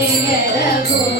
रे Raghu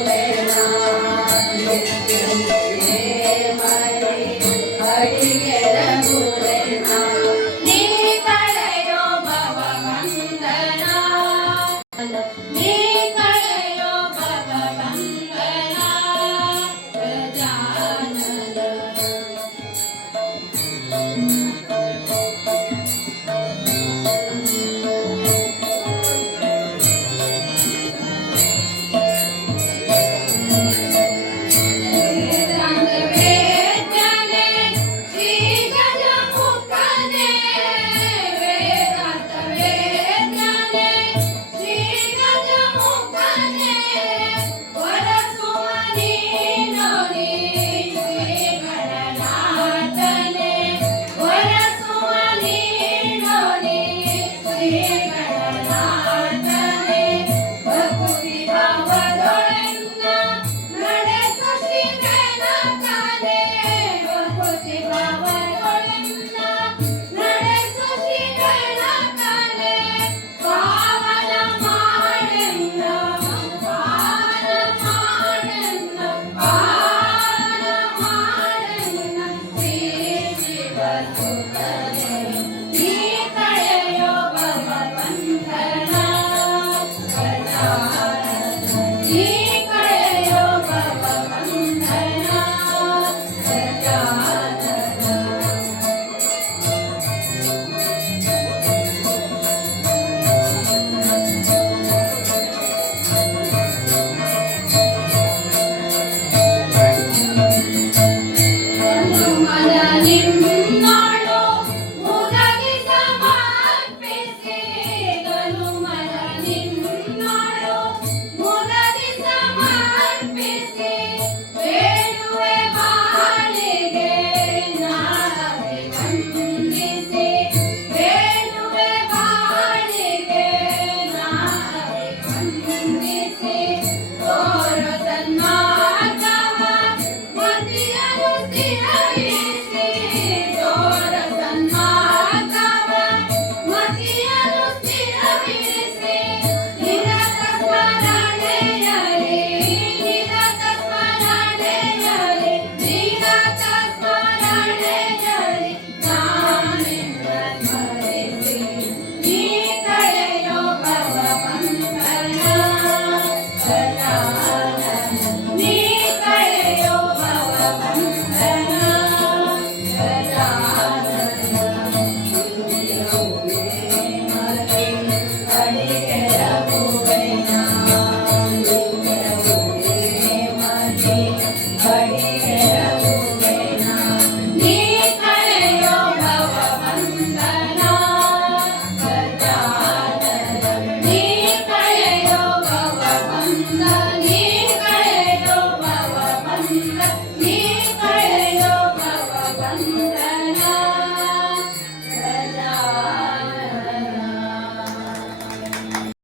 Thank you.